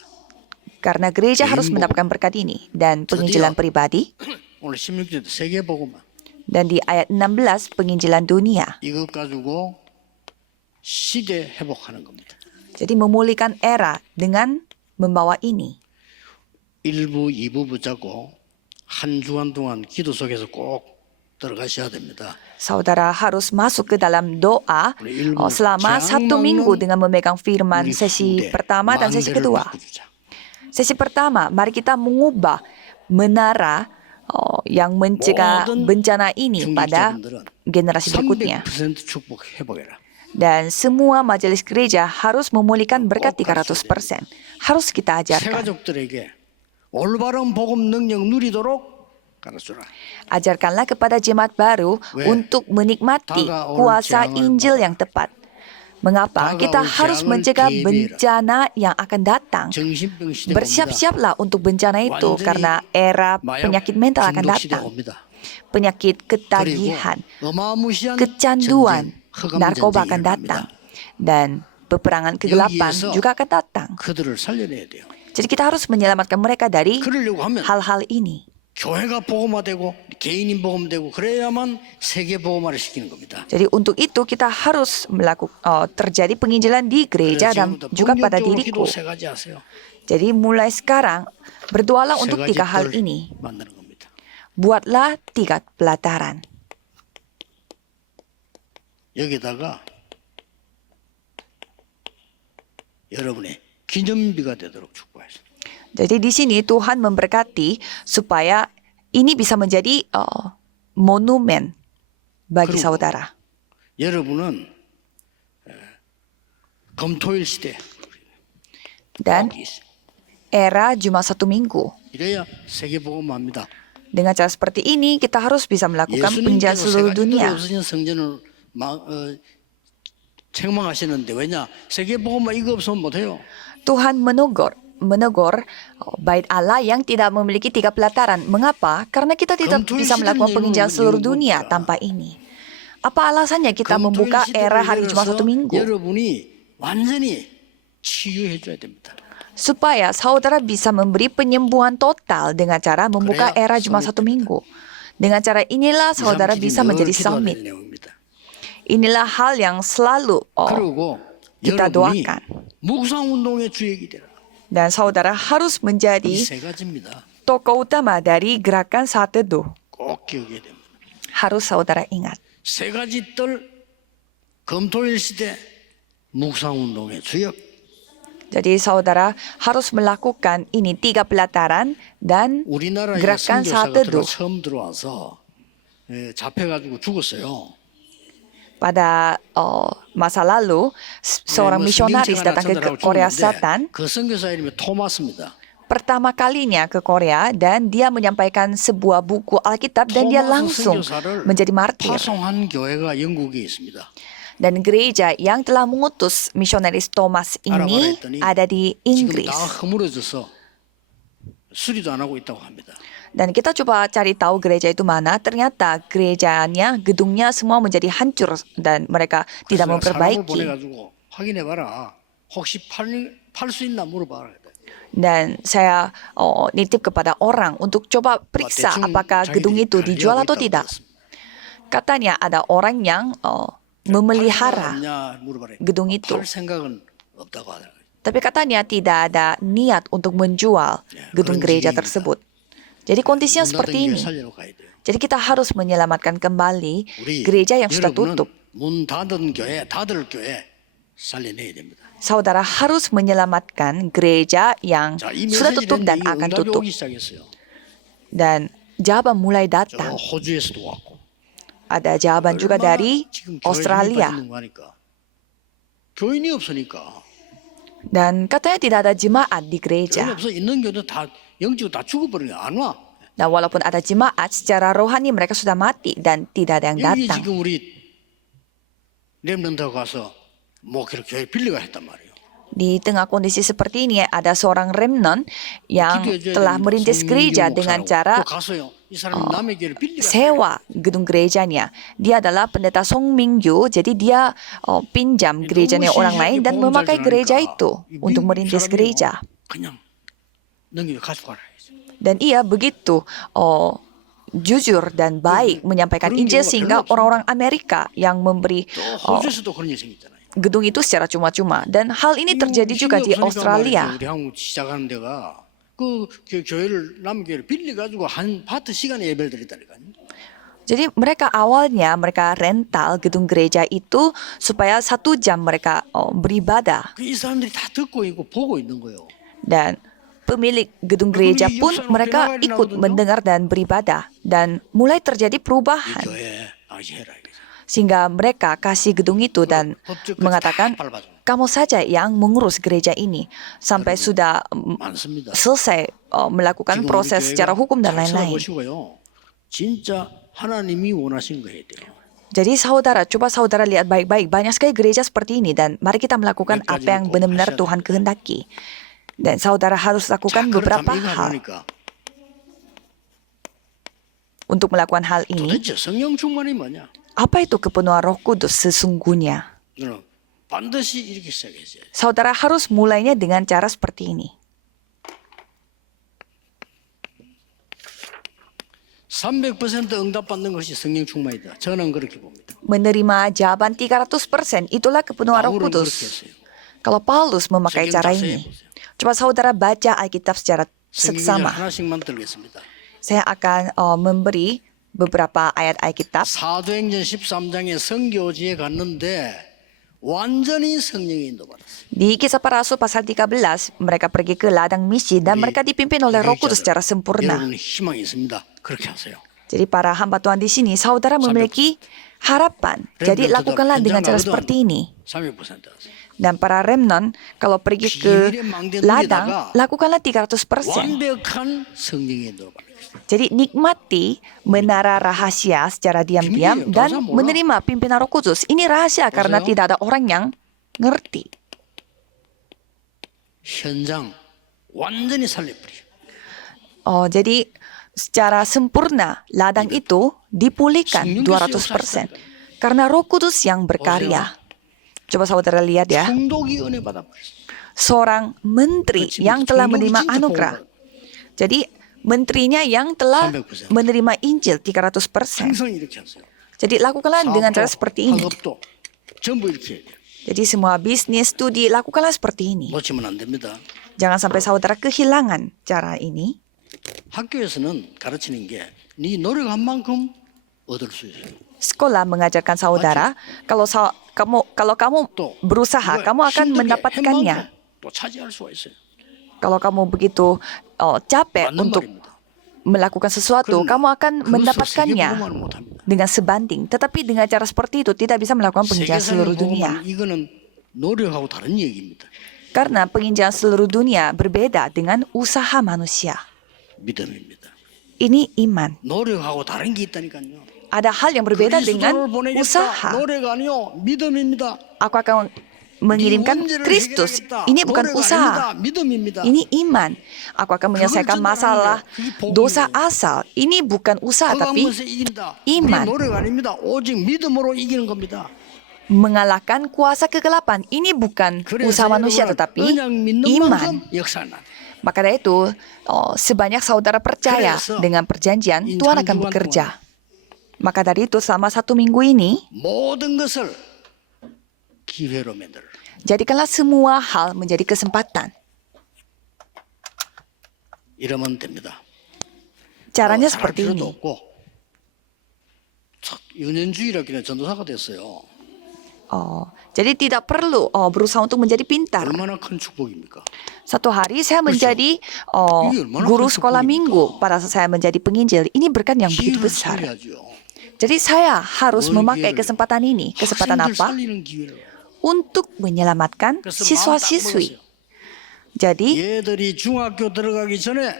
karena gereja harus mendapatkan berkat ini. Dan penginjilan pribadi, 오늘 16절에 세계 복음화 dan di ayat 16 penginjilan dunia. 이것 가지고 시대 회복하는 겁니다. Jadi memulihkan era dengan membawa ini. 1부, 2부 붙잡고 한 주간 동안 기도 속에서 꼭 들어가셔야 됩니다. Saudara harus masuk ke dalam doa selama 1 minggu dengan memegang firman sesi pertama dan sesi kedua. Sesi pertama, mari kita mengubah menara yang mencegah bencana ini pada generasi berikutnya. 300% 축복 회복해라. Dan semua majelis gereja harus memulihkan berkat 300%. Harus kita 새 ajarkan. 가족들에게 올바른 복음 능력 누리도록 가르쳐라. Ajarkanlah kepada jemaat baru untuk menikmati kuasa Injil yang tepat. Mengapa? Kita harus mencegah bencana yang akan datang. 정신병 시대가 옵니다. Bersiap-siaplah untuk bencana itu karena era penyakit mental akan 중독 datang. 시대가 옵니다. Penyakit 그리고 ketagihan, 어마무시한 kecanduan, 전쟁, 흑암 narkoba 전쟁이 akan datang. 일어납니다. Dan peperangan kegelapan 여기에서 juga akan datang. 그들을 살려내야 돼요. Jadi kita harus menyelamatkan mereka dari 그러려고 하면 hal-hal ini. 교회가 복음화되고 개인이 복음되고 그래야만 세계 복음화를 시키는 겁니다. Jadi untuk itu kita harus terjadi penginjilan di gereja dan 지금부터 juga pada 본격적으로 diriku. 기도 세 가지 하세요. Jadi mulai sekarang berdoalah 세 untuk 가지 3 hal 뜰 ini. 만드는 겁니다. Buatlah 3 pelataran. 여기다가 여러분의 기념비가 되도록 축복하십니다. Jadi di sini Tuhan memberkati supaya ini bisa menjadi monumen bagi 그리고 saudara. 여러분은 금토일 시대 Dan 꼭 있어요. era Jumat 1 Minggu. 이래야 세계 복음화입니다. Dengan cara seperti ini kita harus bisa melakukan penginjilan 예수님께서 세 seluruh 가지 뜰 dunia. 없으신 성전을 책망하시는데 왜냐? 세계 복음화 이거 없으면 못해요. Tuhan menegur bait Allah yang tidak memiliki 3 pelataran. Mengapa? Karena kita tidak bisa melakukan penginjilan seluruh dunia tanpa ini. Apa alasannya kita membuka era hari Jumat 1 Minggu? 여러분이 완전히 치유해 줘야 됩니다. Supaya saudara bisa memberi penyembuhan total dengan cara membuka era Jumat 1 Minggu. Dengan cara inilah saudara bisa menjadi summit. Inilah hal yang selalu 그리고 kita 여러분이 doakan. 묵상 운동의 주역이 되라. Dan saudara harus menjadi 이 세 가지입니다. tokoh utama dari gerakan saat teduh. 꼭 기억해야 됩니다. Harus saudara ingat. 세 가지 뜰 금토일 시대 묵상 운동의 주역. Jadi saudara harus melakukan ini 3 pelataran dan 우리나라에 gerakan saat 선교사가 teduh. 처음 들어와서 잡혀가지고 죽었어요. Pada masa lalu, seorang misionaris datang ke Korea Selatan. 그 선교사 이름이 토마스입니다. Pertama kalinya ke Korea dan dia menyampaikan sebuah buku Alkitab dan dia langsung menjadi martir. 파송한 교회가 영국에 있습니다. Dan gereja yang telah mengutus misionaris Thomas ini ada di 지금 Inggris. 다 허물어져서 수리도 안 하고 있다고 합니다. Dan kita coba cari tahu gereja itu mana. Ternyata gerejanya, gedungnya semua menjadi hancur dan mereka tidak 사람을 memperbaiki. 보내가지고 확인해봐라. 혹시 팔 수 있나 물어봐라. Dan saya nitip kepada orang untuk coba periksa apakah gedung itu dijual atau tidak. Katanya ada orang yang memelihara gedung itu. 팔 생각은 없다고 하더라고요. Tapi katanya tidak ada niat untuk menjual gedung gereja tersebut. Jadi kondisinya seperti ini. 살리러 가야 돼요. Jadi kita harus menyelamatkan kembali 우리 gereja yang sudah tutup. 문 닫은 교회, 닫을 교회 살려내야 됩니다. Saudara harus menyelamatkan gereja yang 자, 이 sudah tutup dan 메시지는 akan 응답이 tutup. 오기 시작했어요. Dan jawaban mulai 저 datang. 호주에서도 왔고. Ada jawaban juga 얼마나 dari 지금 교회 힘이 Australia. 빠지는 거 하니까. 교인이 없으니까. Dan katanya tidak ada jemaat di 교인 gereja. 없어 있는 교도 다 영지고 다 죽어버리는 안 와. Dan walaupun ada jemaat, secara rohani mereka sudah mati dan tidak ada yang 여기 datang. 지금 우리 렘넌트하고 가서 목회를 교회 빌려가 했단 말이에요. Di tengah kondisi seperti ini ada seorang remnant yang telah merintis gereja dengan cara 또 가서요. 이 사람이 남의 교회를 빌려가. sewa gedung gerejanya. Dia adalah pendeta Song Mingyu, jadi dia pinjam gerejanya orang lain dan memakai gereja itu untuk merintis gereja. 그냥 넘기고 가져가라. Dan ia begitu jujur dan baik menyampaikan Injil sehingga orang-orang Amerika yang memberi 또 호주에서도 그런 일이 생겼잖아요. gedung itu secara cuma-cuma. Dan hal ini terjadi juga di Australia. 우리 한국 시작하는 데가 그 교회를 남의 교회를 빌려가지고 한 파트 시간에 예배를 드린다니까요. Jadi mereka rental gedung gereja itu supaya 1 jam mereka beribadah. 이 사람들이 다 듣고 있고 보고 있는 거예요. Dan pemilik gedung gereja pun mereka ikut mendengar dan beribadah. Dan mulai terjadi perubahan. 교회 해라. Sehingga mereka kasih gedung itu dan mengatakan, kamu saja yang mengurus gereja ini. Sampai sudah 많습니다. selesai melakukan proses secara hukum dan lain-lain. 보시고요. 진짜 하나님이 원하신 거 해야 돼요. Jadi coba saudara lihat baik-baik. Banyak sekali gereja seperti ini dan mari kita melakukan apa yang benar-benar Tuhan kehendaki. Dan saudara harus lakukan beberapa hal. Untuk melakukan hal ini, 도대체 성령 충만이 뭐냐? apa itu kepenuhan Roh Kudus sesungguhnya? 저는 반드시 이렇게 시작했어요. Saudara harus mulainya dengan cara seperti ini. 300% 응답받는 것이 성령 충만이다. 저는 그렇게 봅니다. Menerima jawaban 300% itulah kepenuhan Roh 바울은 그렇게 Kudus. 했어요. Kalau Paulus memakai cara ini, coba saudara baca Alkitab secara 성경 seksama. 하나씩만 들겠습니다. Saya akan memberi beberapa ayat Alkitab. 사도행전 13장에 선교지에 갔는데 완전히 성령의 인도받았어요. Di Kisah Para Rasul pasal 13, mereka pergi ke ladang misi dan mereka dipimpin oleh Roh Kudus secara sempurna. 여러분 희망이 있습니다. 그렇게 하세요. Jadi para hamba Tuhan di sini, saudara memiliki harapan. Jadi lakukanlah dengan cara seperti ini. 300% 하세요. Dan para remnon, kalau pergi ke ladang, lakukanlah 300%. 완벽한 성령의 인도를 받는 것이다. Jadi nikmati menara rahasia secara diam-diam dan menerima pimpinan Roh Kudus. Ini rahasia karena tidak ada orang yang ngerti. 현장 완전히 살려버려. Jadi secara sempurna ladang itu dipulihkan 200%. Karena Roh Kudus yang berkarya. Coba saudara lihat ya. 총독이 은혜 받아버렸어. Seorang menteri yang telah menerima anugerah. Jadi menterinya yang telah 300%. menerima Injil 300%. 항상 이렇게 하세요. Jadi lakukanlah dengan cara seperti ini. 학업도 전부 이렇게 해야 돼요. Jadi semua bisnis, studi, lakukanlah seperti ini. 놓치면 안 됩니다. Jangan sampai saudara kehilangan cara ini. 학교에서는 가르치는 게 네 노력한 만큼 얻을 수 있어요. Sekolah mengajarkan saudara, kalau kamu 또 berusaha, 이거 kamu akan 힘들게 mendapatkannya. 한 만큼 또 차지할 수가 있어요. Kalau kamu begitu capek 맞는 untuk 말입니다. melakukan sesuatu, 그러나 kamu akan 그것을 mendapatkannya 세계보고만은 못합니다. dengan sebanding. Tetapi dengan cara seperti itu tidak bisa melakukan penginjalan seluruh dunia. 세계사는 이거는 노력하고 다른 얘기입니다. Karena penginjalan seluruh dunia berbeda dengan usaha manusia. 믿음입니다. Ini iman. 노력하고 다른 게 있다니까요. Ada hal yang berbeda dengan 그리스도를 보내겠다. usaha. 노력 아니요, 믿음입니다. Aku akan mengirimkan Kristus. Ini bukan usaha. 믿음입니다. Ini iman. Aku akan menyelesaikan masalah dosa asal. Ini bukan usaha, tapi 그거 이긴다. iman. 노력 아닙니다. 오직 믿음으로 이기는 겁니다. mengalahkan kuasa kegelapan. Ini bukan usaha manusia, tetapi 그냥 믿는 iman. 만큼 역사는 안 돼. Maka dari itu, sebanyak saudara percaya dengan perjanjian, Tuhan akan bekerja. Maka dari itu, selama 1 minggu ini, 모든 것을 기회로 만들어. jadikanlah semua hal menjadi kesempatan. 이러면 됩니다. Caranya 잘할 seperti 필요도 ini. 없고. 연연주의라기는 전도사가 됐어요. Jadi tidak perlu berusaha untuk menjadi pintar. 얼마나 큰 축복입니까? Satu hari saya menjadi guru sekolah minggu. Pada saat saya menjadi penginjil, ini berkat yang begitu 기회를 besar. 살려야죠. Jadi saya harus 뭘 memakai 기회를? kesempatan ini. Kesempatan 학생들 apa? 살리는 기회를. Untuk menyelamatkan 그래서 마음 딱 siswa-siswi. 먹었어요. Jadi 얘들이 중학교 들어가기 전에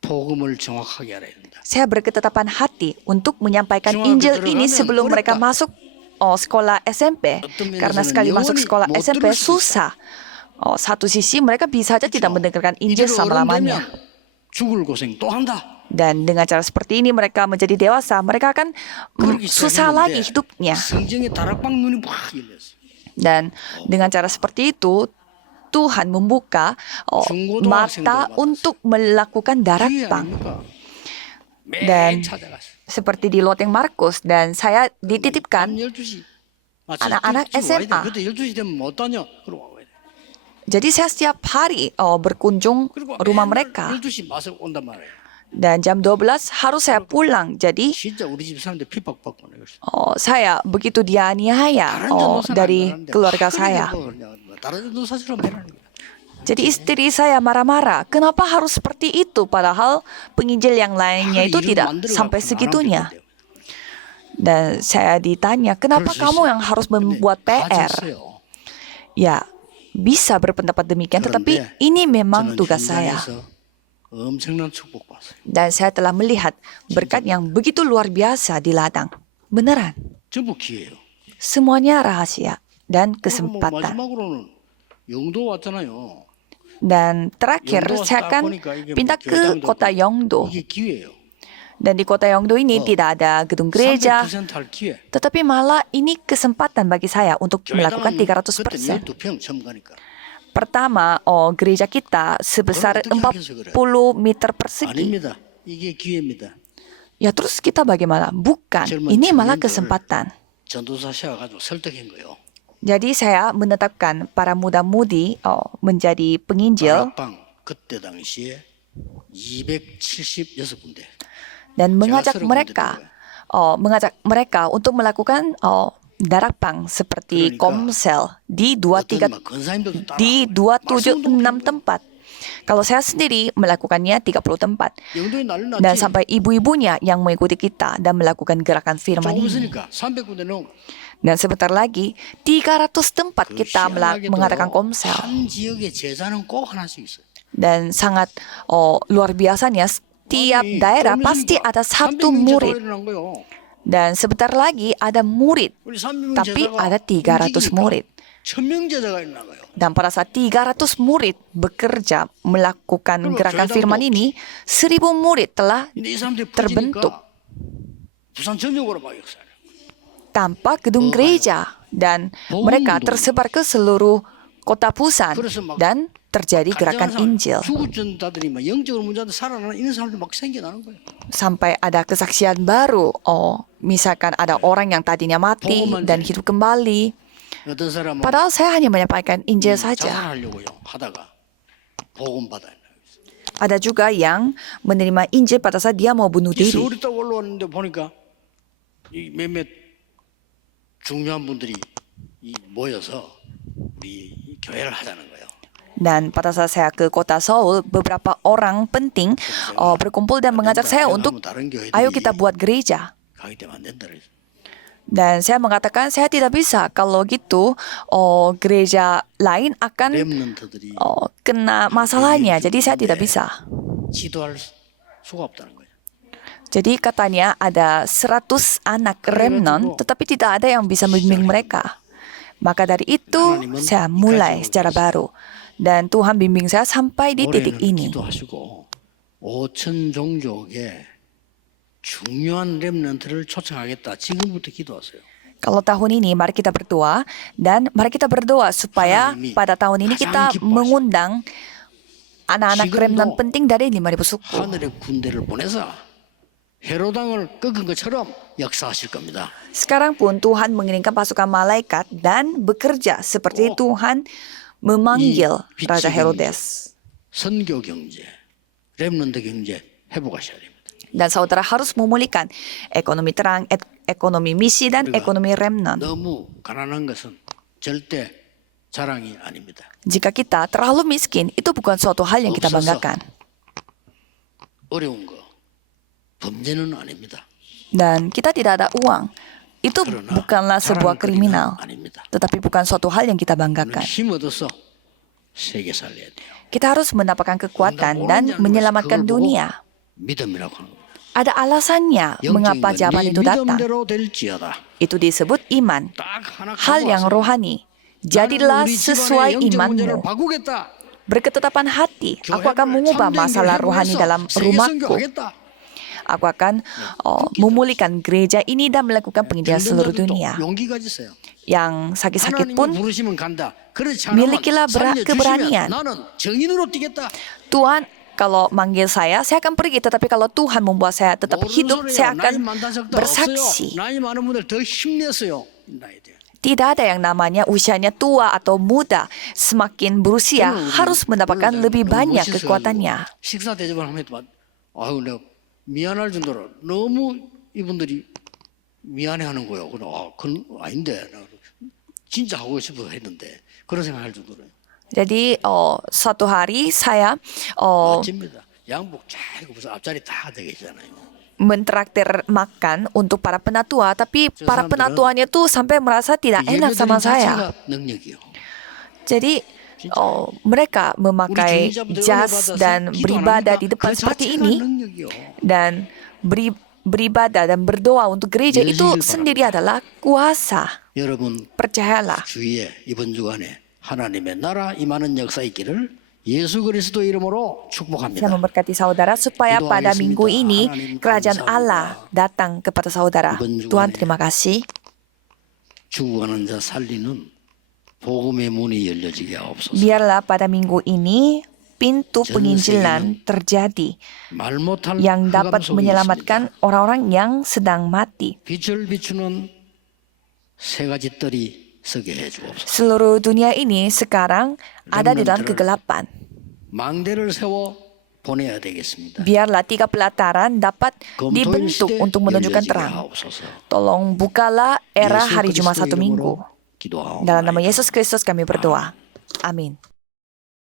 복음을 정확하게 알아야 된다. saya berketetapan hati untuk menyampaikan 중학교 Injil ini 들어가면 sebelum mereka 어렵다. masuk sekolah SMP. 어떤 Karena 면에서는 sekali masuk 영원히 sekolah 못 SMP 들을 수 susah. Satu sisi mereka bisa saja tidak mendengarkan Injil 이대로 selama-lamanya. 어른되면 죽을 고생 또 한다. Dan dengan cara seperti ini mereka menjadi dewasa. Mereka akan 그러기 susah lagi 시작했는데 hidupnya. 성경의 다락방 눈이 확 열렸어요. Dan dengan cara seperti itu Tuhan membuka mata untuk melakukan 기회 darakpang. 아닙니까? Dan 매일 찾아갔어요. seperti di Loteng Markus, dan saya dititipkan 12시. anak-anak SMA. 그때 12시 되면 못 다녀. 그러고 와야 돼. Jadi saya setiap hari berkunjung 그리고 rumah 맨날 mereka. 12시 맛을 온단 말이에요. Dan jam 12 harus saya pulang. Jadi 진짜 우리 집 사람들 핍박받고 내가 saya begitu dianiaya dari keluarga saya. 다른 전도사처럼 해라는 거야. Jadi istri saya marah-marah. Kenapa harus seperti itu? Padahal penginjil yang lainnya itu tidak sampai segitunya. Dan saya ditanya, kenapa kamu yang harus membuat PR? Ya, bisa berpendapat demikian, tetapi ini memang tugas saya. 엄청난 축복 봤어요. Dan saya telah melihat berkat yang begitu luar biasa di ladang. Beneran. 전부 기회예요. Semuanya rahasia dan 그리고 뭐 kesempatan. 마지막으로는 영도 왔잖아요. Dan terakhir, saya akan pindah ke kota Yeongdo. 이게 기회예요. Dan di kota Yeongdo ini tidak ada gedung gereja, 300% 할 기회. tetapi malah ini kesempatan bagi saya untuk melakukan 그때 300%. 12평 처음 가니까. Pertama, gereja kita sebesar 40 meter persegi. 아닙니다. 이게 기회입니다. Ya terus kita bagaimana? Bukan, 젊은 ini malah 청년들을 kesempatan. 전도사 세워가지고 설득한 거예요. Jadi saya menetapkan para muda-mudi menjadi penginjil 다락방 그때 당시에 276군데. dan mengajak 새로 mengajak mereka untuk melakukan darakpang seperti 그러니까 komsel di 23 어떤 막 권사님들도 따라 di 276 tempat. Kalau saya sendiri melakukannya 30 tempat. 영도에 난리 Dan 났지. sampai ibu-ibunya yang mengikuti kita dan melakukan gerakan firman 조금 ini. 있으니까 300군데 넘. Dan sebentar lagi 300 tempat kita mengadakan komsel. 한 지역에 제자는 꼭 하나씩 있어요. Dan sangat luar biasanya setiap 아니, daerah 좀 pasti 있으니까 ada satu 300명 제자가 murid. 일어난 거예요. Dan sebentar lagi ada murid. 우리 300명 Tapi 제자가 ada 300 움직이니까 murid. 1000명 제자가 일어난 거예요. Dan pada saat 300 murid bekerja melakukan 그리고 gerakan 교회당도 firman ini, 1000 murid telah 근데 이 사람들이 terbentuk 퍼지니까 부산 전역으로 막 역사해요. tanpa gedung gereja. Dan mereka tersebar ke seluruh kota Busan dan terjadi gerakan Injil. 주구전자들이 막 영적으로 문제한테 살아나는 이런 사람들 막 생겨나는 거예요. Sampai ada kesaksian baru. Misalkan ada orang yang tadinya mati dan hidup kembali. 어떤 사람은 Padahal saya hanya menyampaikan Injil saja. 자살하려고요 하다가 복음 받아요. Ada juga yang menerima Injil pada saat dia mau bunuh diri. 서울에 딱 올라왔는데 보니까 이 몇몇 중요한 분들이 모여서 우리 교회를 하자는 거예요. Dan pada saat saya ke kota Seoul, beberapa orang penting berkumpul dan mengajak saya untuk, ayo kita buat gereja. 가기 때문에 안 된다 그랬어요. Dan saya mengatakan saya tidak bisa. Kalau gitu, gereja lain akan 렘넌트들이 kena masalahnya. Jadi saya tidak bisa. 지도할 수가 없다는 거예요. Jadi katanya ada 100 anak remnant, tetapi tidak ada yang bisa membimbing mereka. Maka dari itu, saya mulai secara baru. Dan Tuhan bimbing saya sampai di titik 올해는 ini. 기도하시고 5천 종족의 중요한 렘넌트를 초청하겠다. 지금부터 기도하세요. Kalau tahun ini, mari kita berdoa. Dan mari kita berdoa supaya pada tahun ini kita mengundang anak-anak remnant penting dari 5,000 suku. 하늘의 군대를 보내서 헤로당을 꺾은 것처럼 역사하실 겁니다. Sekarang pun Tuhan mengirimkan pasukan malaikat dan bekerja seperti Tuhan memanggil Raja Herodes. 선교 경제, 렘넌트 경제 회복하셔야 됩니다. Dan saudara harus memulihkan ekonomi terang, ekonomi misi, dan ekonomi remnant. 너무 가난한 것은 절대 자랑이 아닙니다. Jika kita terlalu miskin, itu bukan suatu hal yang kita banggakan. 어려운 거 범죄는 아닙니다. Dan kita tidak ada uang. Itu bukanlah sebuah kriminal, 아닙니다. tetapi bukan suatu hal yang kita banggakan. 힘 얻어서 세계 살려야 돼요. Kita harus mendapatkan kekuatan dan menyelamatkan dunia. 믿음이라고 하는 겁니다. Ada alasannya mengapa jawaban itu datang. 믿음대로 될지어다. Itu disebut iman, 딱 하나 hal yang rohani. Jadilah sesuai imanmu. 바꾸겠다. Berketetapan hati, aku akan mengubah masalah rohani dalam rumahku. Aku akan memulihkan gereja ini dan melakukan penginjilan seluruh dunia. 용기 가지세요. Yang sakit-sakit pun, 부르시면 간다. 그렇지 않으면 milikilah keberanian. 나는 정인으로 뛰겠다. Tuhan, kalau manggil saya akan pergi. Tetapi kalau Tuhan membuat saya tetap hidup, saya akan bersaksi. 나이 많은 분들 더 힘내세요. Tidak ada yang namanya usianya tua atau muda. Semakin berusia, harus mendapatkan lebih banyak kekuatannya. 식사 대접을 하면 아유 내가 미안할 정도로 너무 이분들이 미안해하는 거예요. 그래, 그건 아닌데 나 진짜 하고 싶어 했는데 그런 생각할 정도로. Jadi suatu hari saya 멋집니다. 양복 쫙 입고 무슨 앞자리 다 되게 있잖아요. mentraktir makan untuk para penatua, tapi para penatuanya tuh sampai merasa tidak enak sama saya. 능력이요. Jadi mereka memakai jas dan beribadah di depan seperti ini, dan beribadah dan berdoa untuk gereja itu sendiri adalah kuasa. 여러분 Percayalah. 주위에 이번 주간에 하나님의 나라 임하는 역사 있기를 예수 그리스도 이름으로 Saya 축복합니다. memberkati saudara supaya pada minggu ini kerajaan Allah datang kepada saudara. Tuhan, terima kasih. 죽어가는 자 살리는 복음의 문이 열려지게 하옵소서. Biarlah pada minggu ini pintu penginjilan terjadi 말 못할 yang 흑암 dapat 속에 menyelamatkan orang-orang yang sedang mati. 있습니다. 빛을 비추는 세 가지 뜰이 서게 해주옵소서. Seluruh dunia ini sekarang ada di dalam kegelapan. 망대를 세워 보내야 되겠습니다. Biarlah 3 pelataran dapat 검토일 dibentuk 시대 untuk menunjukkan 열려지게 terang. 하옵소서. Tolong bukalah era 예수 hari Jumat 그리스도의 satu minggu. 이름으로 기도하옵나이다. Dalam nama Yesus Kristus kami berdoa. Amin.